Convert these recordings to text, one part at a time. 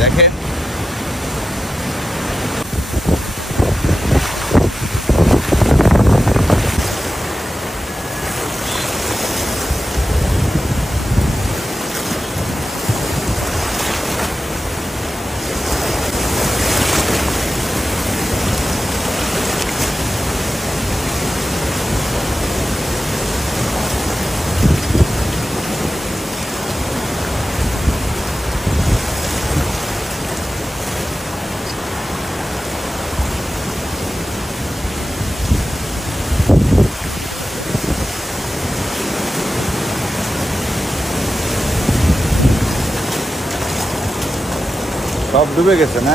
দেখেন সব ডুবে গেছে না?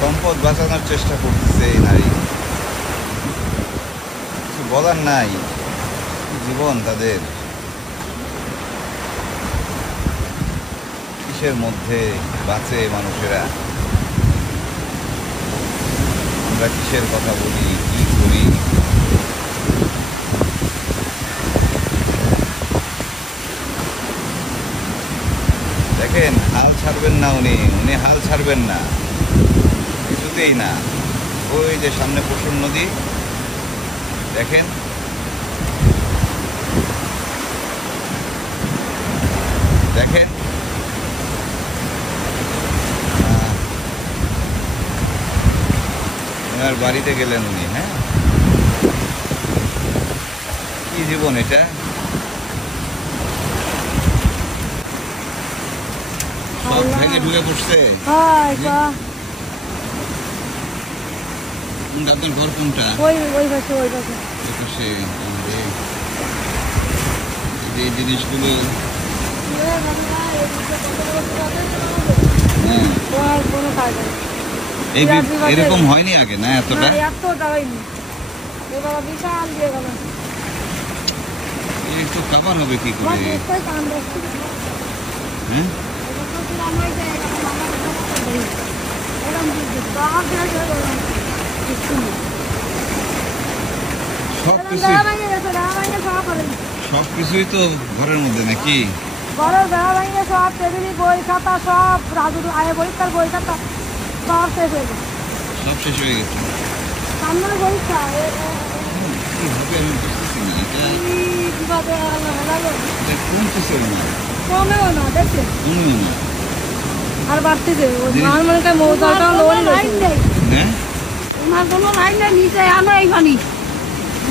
সম্পদ বাঁচানোর চেষ্টা করতেছে এই নারী, কিছু বলার নাই, জীবন তাদের কিসের মধ্যে বাঁচে মানুষেরা, আমরা কিসের কথা বলি, কি করি। দেখেন হাল ছাড়বেন না, উনি হাল ছাড়বেন না কিছুতেই না। ওই যে সামনে পশুর নদী দেখেন, দেখেন ওনার বাড়িতে গেলেন উনি। হ্যাঁ, কি জীবন এটা! সব ভেঙে ঢুকে পড়ছে। আপনার ঘর কোনটা? এই জিনিসগুলো এরকম হয়নি আগে না, এতটা একটু কাভার হবে কি করে? হ্যাঁ, সবকিছুই তো ঘরের মধ্যে নাকি? ঘরের বেড়া ভাঙে সব, টেবিল, বই খাতা সব, রাজুর আয় পরীক্ষার বই খাতা সব শেষ হয়ে গেছে। সব শেষ হয়ে গেছে। সামনে পরীক্ষা কি হবে আমি বুঝতেছি না। এটা কমতেছে না, কমেও না, দেখছে কমেও না, আর বাড়তেছে। আমার মনে হয় মৌজাটাও লোন লাইন নেই। হ্যাঁ, ওনার কোনো লাইন নেই, নিচে আনো এই পানি।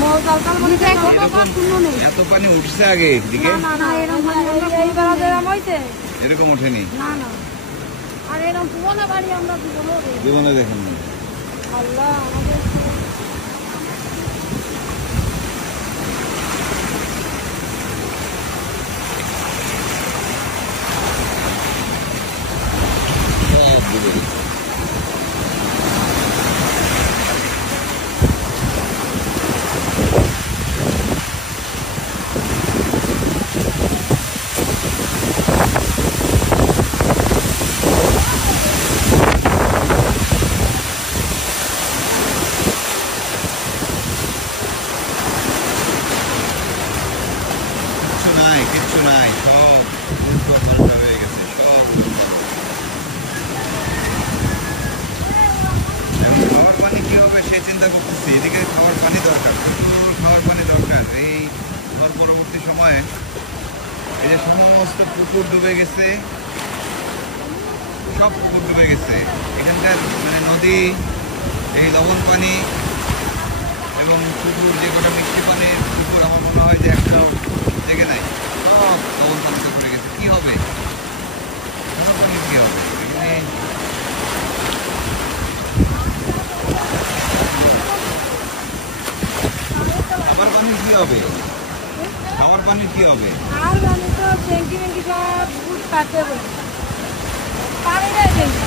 মৌজাটার মনে হয় কোনো কাজ শূন্য নেই। এত পানি উঠছে আগে এদিকে? না না, এরকম এই বেড়া যেরকম হয়েছে এরকম ওঠেনি। না না, আর এরকম পুরোনো বাড়ি আমরা জীবনে দেখেন না। আল্লাহ আমাদের চিন্তা করতেছি, এদিকে খাবার পানি দরকার, খাবার পানি দরকার। এই পরবর্তী সময়ে এই যে সমস্ত পুকুর ডুবে গেছে, সব পুকুর ডুবে গেছে। এখানকার মানে নদী, এই লবণ পানি এবং পুকুর, যে কটা মিষ্টি পানির পুকুর, আমার মনে হয় যে একটা থেকে নাই, সব লবণ পানিতে পড়ে গেছে। কী হবে? কী হবে এখানে? খাবার পানির কী হবে? খাবার পানির কী হবে? আর আমি তো ট্যাঙ্কি ট্যাঙ্কি সব বুট কাটতে বলি, পানি নেই ট্যাঙ্কি,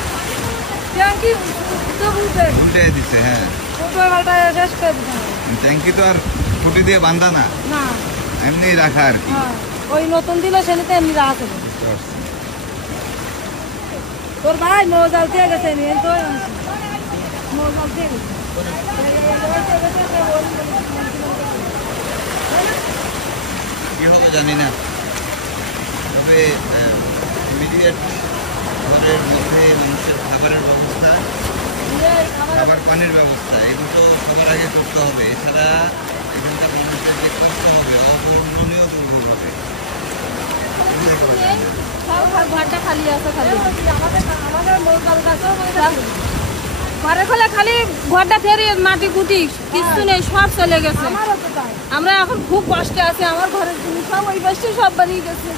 ট্যাঙ্কি তো বুঝতে উল্টে দিচ্ছে। হ্যাঁ, ফুটবলটা শেষ করে দিতে হবে। ট্যাঙ্কি তো আর খুঁটি দিয়ে বান্ধা না, না, এমনি রাখা আর কি। হ্যাঁ, ওই নতুন দিল সেনিতে এমনি রাখা ছিল। তোর ভাই মৌজাল দিয়ে গেছে, নিয়ে তো মৌজাল দিয়ে গেছে। কী হবে জানি না, তবে ইমিডিয়েট ঘরের মধ্যে মানুষের খাবারের ব্যবস্থা, খাবার পানির ব্যবস্থা, এই দুটো সবার আগে করতে হবে। এছাড়া এখানকার মানুষের যে কষ্ট হবে, অপূরণীয় দুর্ভোগ হবে। ঘরটা খালি আছে, খালি আমাদের মৌজাল গাছও ঘরে খোলে, খালি ঘরটা ফেরি মাটি কুটি কিছু নেই, সব চলে গেছে। আমরা এখন খুব কষ্টে আছি, আমার ঘরের জিনিস সব ওই পাশে সব বাড়িয়ে গেছে।